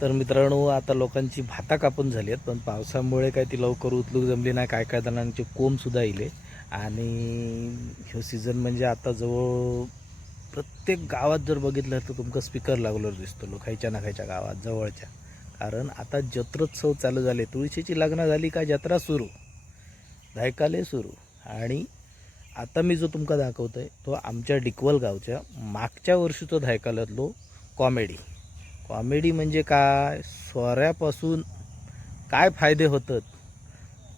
तर मित्रांनो आता लोकांची भाता कापून झाली आहेत पण पावसामुळे काय ती लवकर उतलूक जमली नाही काय काय जणांचे कोंबसुद्धा येले आणि ह्यो सीझन म्हणजे आता जवळ प्रत्येक गावात जर बघितलं तर तुमका स्पीकर लागलो दिसतो खायच्या ना खायच्या गावात जवळच्या. कारण आता जत्रोत्सव चालू झाले. तुळशीची लग्न झाली का जत्रा सुरू? धायकाले सुरू. आणि आता मी जो तुमका दाखवतो आहे तो आमच्या डिकवल गावच्या मागच्या वर्षीचा दायकालातलो कॉमेडी कॉमेडी म्हणजे काय? स्वऱ्यापासून काय फायदे होतात?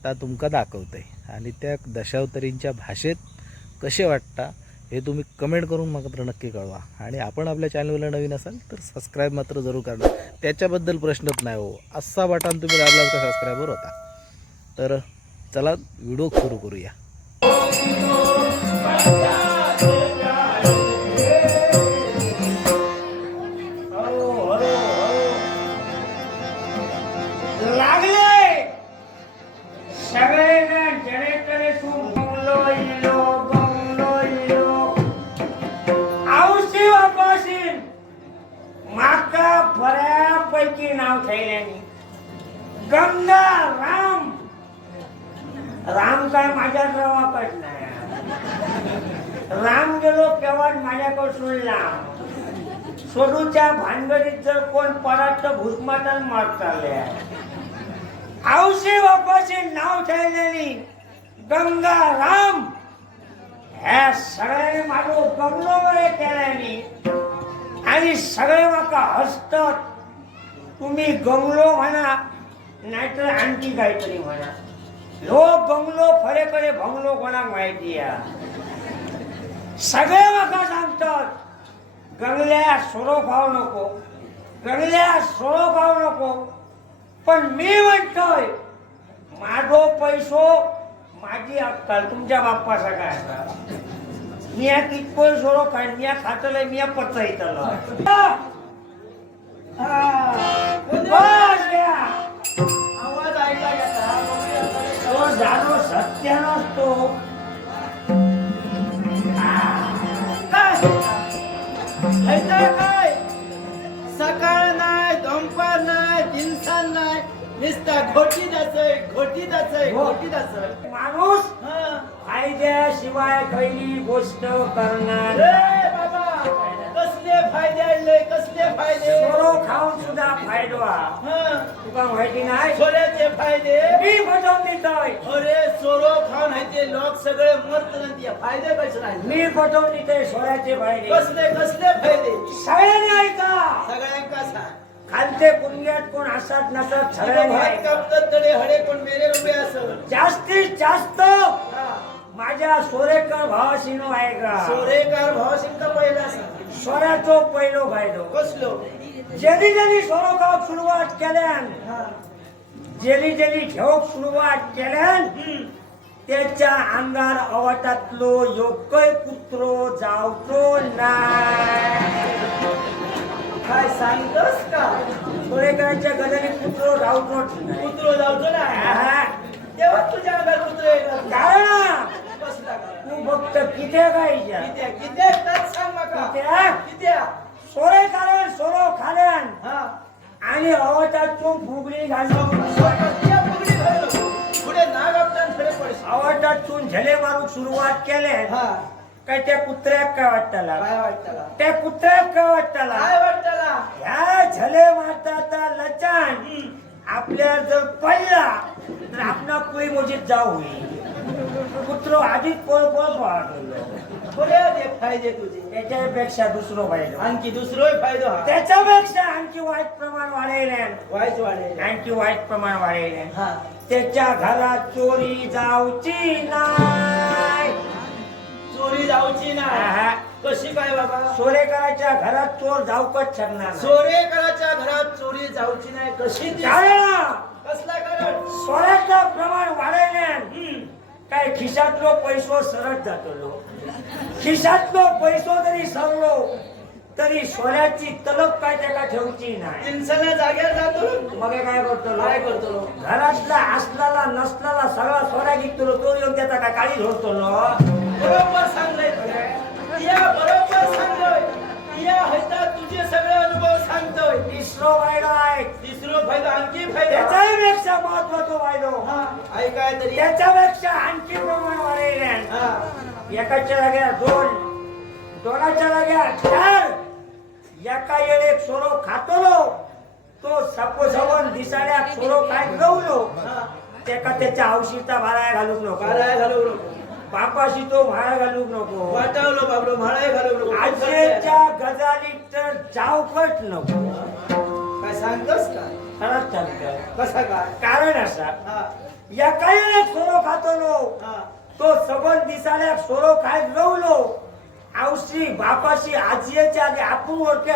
ता तुमका दाखवतंय. आणि त्या दशावतरींच्या भाषेत कसे वाटता हे तुम्ही कमेंट करून मात्र नक्की कळवा. आणि आपण आपल्या चॅनलला नवीन असाल तर सबस्क्राईब मात्र जरूर करा त्याच्याबद्दल प्रश्नच नाही हो. असा बटन तुम्ही दाबला तर सबस्क्रायबर होता. तर चला व्हिडिओ सुरू करूया. राम गेलो माझ्याकडे सोडला सोडूच्या भानगडीत जर कोण परात तर भूतमातान मारताले औषधी बापाचे नाव ठेवलेली गंगा राम. ह्या सगळ्याने माझं बंगलो वळे केल्यानी आणि सगळे माका हसतात. तुम्ही गंगलो म्हणा नाहीतर आणखी काहीतरी म्हणा. लो बंगलो खरेखरे भंगलो कोणाक माहिती आहे? सगळे माका सांगतात गंगल्या सोरो खाऊ नको गंगल्या सोरो खाऊ नको. पण मी म्हणतोय माझो पैसो माझी अक्कल तुमच्या बाप्पाचा काय आता मिया कितकोय सोरो खाय मिया खातले मिया पचयतलो बस या. आवाज ऐकला तो सत्य नसतो. माणूस हं. फायद्याशिवाय पहिली गोष्ट करणार. कसले फायदे आणले कसले फायदे? सोरो खाऊन सुद्धा फायदो. तुका माहिती नाही? सोऱ्याचे फायदे? मी पटवून देतोय. अरे सोरो खाऊन आहे लोक सगळे मरत फायदे कसे मी पटवून देतोय सोऱ्याचे फायदे. कसले कसले फायदे? सगळ्यांनी ऐका. सगळ्यांका सांग. खालते पुण्यात कोण असत नसत इथं सगळ्यांनी भात ऐका. कापतात तडे हडे पण मेरे रुपये असं जास्तीत जास्त. माझ्या सोरेकर भावाशीनो ऐका सोरेकार भाव शिंका पहिला सोऱ्याचो पहिलो फायदो कसलो जेली जेली सोरो खाऊक सुरुवात केल्यान. जेली जेली घेऊक सुरुवात केल्यान. त्याच्या अंगार अवटातलो योग्य पुत्रो जावचो नाही काय सांगतोस का? सोरेकरांच्या गजाली पुत्रो रावतोच नाही कुत्रो जाऊचो ना. तेव्हा तुझ्या अंगात कुत्रो येणार कारण कसला का? तू फक्त किती गायच्या कित्या कित्या? तास सांग माका कित्या? कित्या? सोरेकारण सोरो खाल्यान हा. आणि घालून स्वतःच्या फुगडी घाललो. पुढे नाग आपल्याला खडे. अवटातून झले मारूक सुरुवात केले. हा. काय त्या कुत्र्याक काय वाटताला काय त्या कुत्र्याक काय वाटताला काय ह्या झले मारता लचान आपल्या जर पडला तर आपला कुई मोजीत जाऊ होईल कुत्रो आधीच पळ पळ ते फायदे तुझे. त्याच्यापेक्षा दुसरो पाहिजे आणखी दुसरोही फायदो त्याच्यापेक्षा आणखी वाईट प्रमाण वाढेल. वाईट वाढेल. आणखी वाईट प्रमाण वाढेल. हा. त्याच्या घरात चोरी जाऊची नाही. चोरी जाऊची ना आहा. कशी काय बाबा सोरेकराच्या घरात चोर जाऊकच शकणार नाही. चोरेकराच्या घरात चोरी जाऊची नाही कशी ती? कारण कसला कारण सोऱ्याचं प्रमाण वाढवल्यान काय खिशातलो पैसो सरत जातलो खिशातलो पैसो जरी सरलो तरी सोन्याची तलप काय त्याला ठेवची नाही. इन्साना जाग्यावर जातो. मग हे काय करतो? काय करतो? लो? घरातला असलेला नसलेला सगळा सोन्या निघतो तो येऊन त्याचा काय काळी धरतो बरोबर सांगलंय तुला. या बरोबर सांगलोय या हयता तुझे सगळे अनुभव सांगतोय. तिसरो वायडा आहे. फायदा तिसरो फायदा आणखी फायदा. त्याचाही पेक्षा महत्त्वाचा फायदो हा. ऐकाय तरी. त्याच्यापेक्षा आणखी प्रमाण वाढेल हा. एकाच्या जाग्यार दोन. दोनाच्या जाग्यार चार. एका येळेक सोरो खातलो तो सपो सवन दिसाड्या सोरो काय गवलो त्याका त्याच्या औषधा भाड्या घालूक नको. काराय घालू नको. बापाशी तो भाड्या घालूक नको. वाटावलो बाबलो म्हाळाय घालू नको. आजेच्या गजाली तर जावकट नको. काय सांगतोस का? खरंच सांगतो कसा काय? कारण असा या काही सोरो खातलो तो सबन दिसाल्या सोरो काय गवलो आवशी बापाशी आजीच्या आधी आपण ओळखे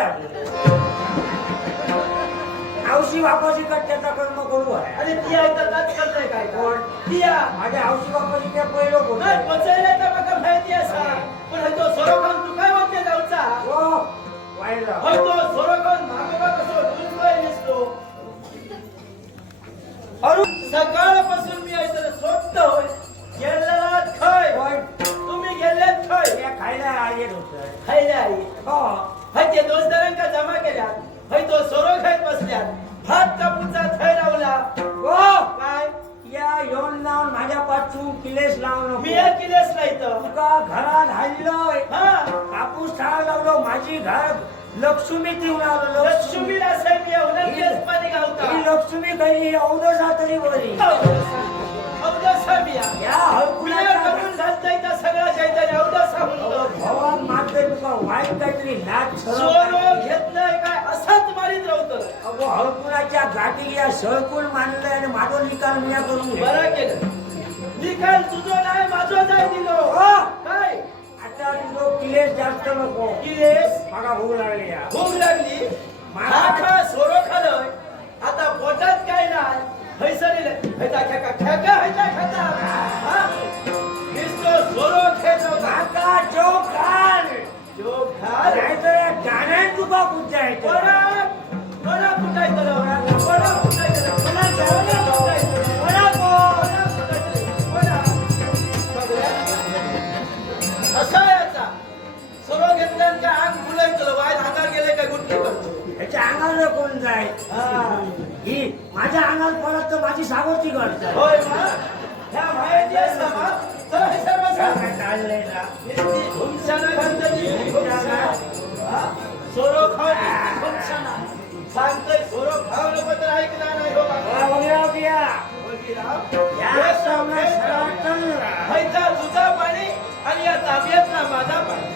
आवशी बापाशी कट्ट्याचा कर्म करू आहे? आणि ती काच करताय काय? कोण? ती या. माझ्या आवशी बापाशी काय पहिलं नाही बोलतो पचायला तर माका माहिती असा पण हे तो सोरोखान तू काय म्हणते जाऊचा? हो वाईला होय तो सोरोखान मागोबा कसो डुलतोय दिसतो अरू सकाळपासून येत होत खायले आई. हो. ते दोस्तदारांका जमा केल्यात. हय तो सोरो खायत बसल्यात. भात कापूचा थय लावला. हो. काय? या येऊन लावून माझ्या पाचून किलेस लावून मी किलेस नाही तर तुका घरात हाडलोय हा. कापूस थाळा लावलो माझी घर लक्ष्मी देऊन आलो. लक्ष्मी असे मी एवढं पाणी ही गावता लक्ष्मी काही औदसा तरी बरी अवदसा मी. या कुल्या वाईट काहीतरी नाच घेतलंय काय? असाच मारीत राहतो अगो हळकुलाच्या गाठी या सळकुल मानलंय आणि माझा निकाल मिया करून घे. बरं केलं. निकाल तुझो नाही माझो जाय दिलो. हो. काय? आता तुझो किलेस जास्त नको. किलेस बघा भूक लागली या. भूक लागली? खा सोरो खालोय. आता पोटात काय नाही? हैसरी हैता खेका खेका हैता कोणा असा याचा सोरो घेतल्यान का आग फुलय तुला. वाय अंगार गेले काय गुट्टी करतो ह्याच्या अंगाला कोण जाय? हा. माझ्या अंगात पडत तर माझी सावरती करत होय ह्या माहिती असता चला हे सर्व ना आणि या ताब्यातला माझा पाणी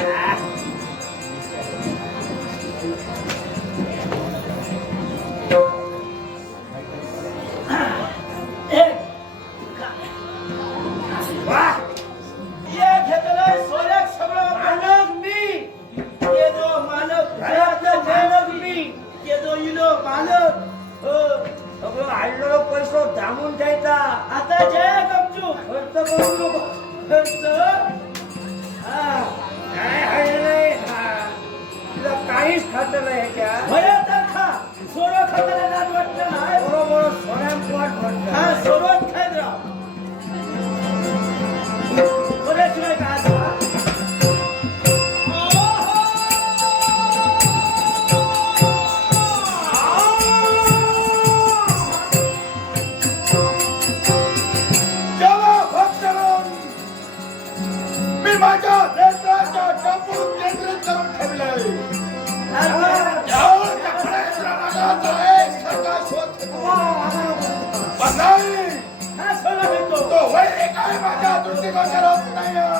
tayo.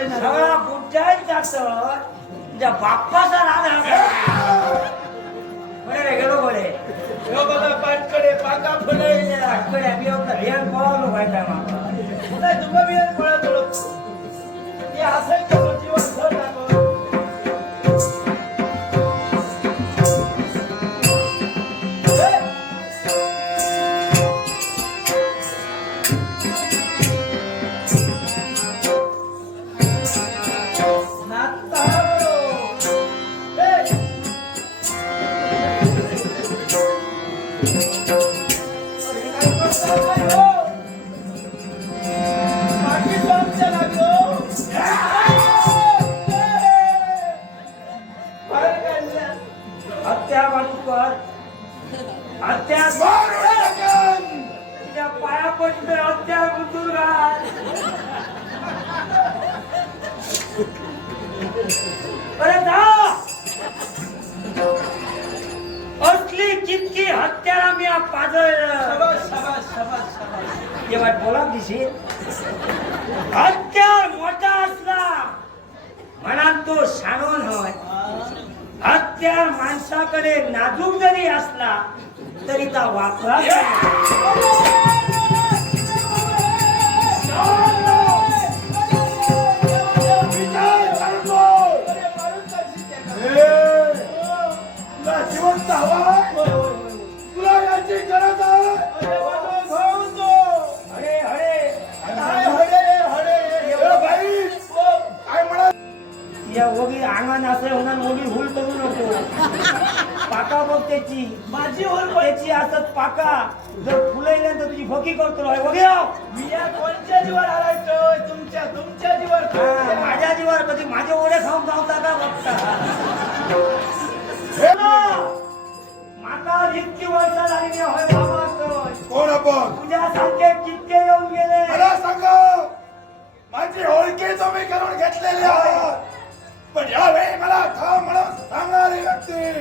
सगळा बुड्डाच जात तुझ्या बाप्पाचा राग हा बरे रे गेलो बरे ह्यो बघा पाटकडे पाका फुले आजकडे आम्ही आपला भियान पळावलो काय काय मागं. नाही तुका बियाण पळत ओळखतो हे असायचं Thank you. जितकी हत्यारा मी पाजळ तेव्हा बोला दिसे हत्यार मोठा असला म्हणाल तो शाणून होय हत्यार माणसाकडे नाजूक जरी असला तरी त्या वापरा तुला जिवंत हवाय? तुला याची गरज आहे? अरे बाई, काय म्हणा या वगी अंगण असे होणार वगी हुल करू नको पाका बघ त्याची. माझी होल त्याची असत पाका. जर फुलैले तर तुझी भोकी करतो आव. मी या कोणच्या जीवर आलायचोय तुमच्या तुमच्या जीवर हा, माझ्या जीवावर कधी माझे ओढे खाऊन जाऊता का बघता. तुझ्यासारखे कितके येऊन गेले? मला सांगा माझी ओळखी तुम्ही करून घेतलेली आहे. पण यावेळी मला ठाम म्हणून सांगणारी व्यक्ती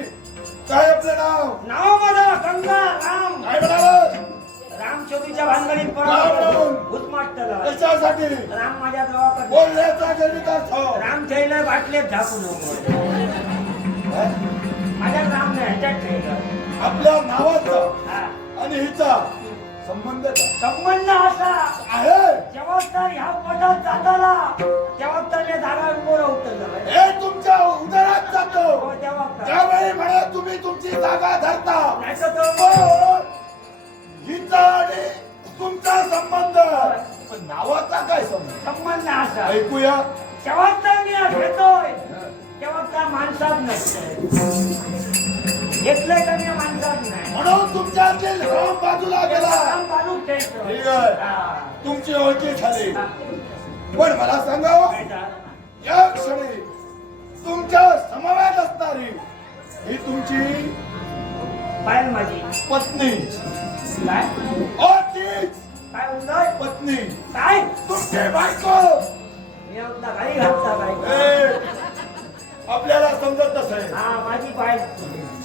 काय आपलं नाव. नाव माझं गंगा राम. काय म्हणाल? राम शोभीच्या भानगडीत राम राम. भूतमाटला कशासाठी? राम माझ्या जवळ बोलण्याचा जनितार्थ. राम ठेवलं बाटलेत झाकू नको माझ्या राम नाही ह्याच्यात ठेवलं. आपल्या नावाचा हा. आणि हिचा. संबंध? संबंध असा आहे. जेव्हा तर ह्या पदात जाताना तेव्हा तर मी जागा उभं राहतो हे तुमच्या उदरात जातो. तेव्हा. त्यावेळी म्हणा तुम्ही तुमची जागा धरता पण हिचा आणि तुमचा संबंध. पण नावाचा काय संबंध? संबंध असा. ऐकूया. जेव्हा तर मी हा घेतोय. तेव्हा त्या माणसात नसतंय घेतलंय का मी माणसात नाही म्हणून तुमच्यातील राम बाजूला गेला ठेवतो. ठीक आहे. हा. तुमची ओळखी झाली हा. पण मला सांगावं झालं? या क्षणी तुमच्या समवेत असणारी ही तुमची पायल माझी पत्नी काय ओ तीच काय पत्नी काय तुमची बायको मी घालता ए, आपल्याला समजत नसेल हा माझी पायल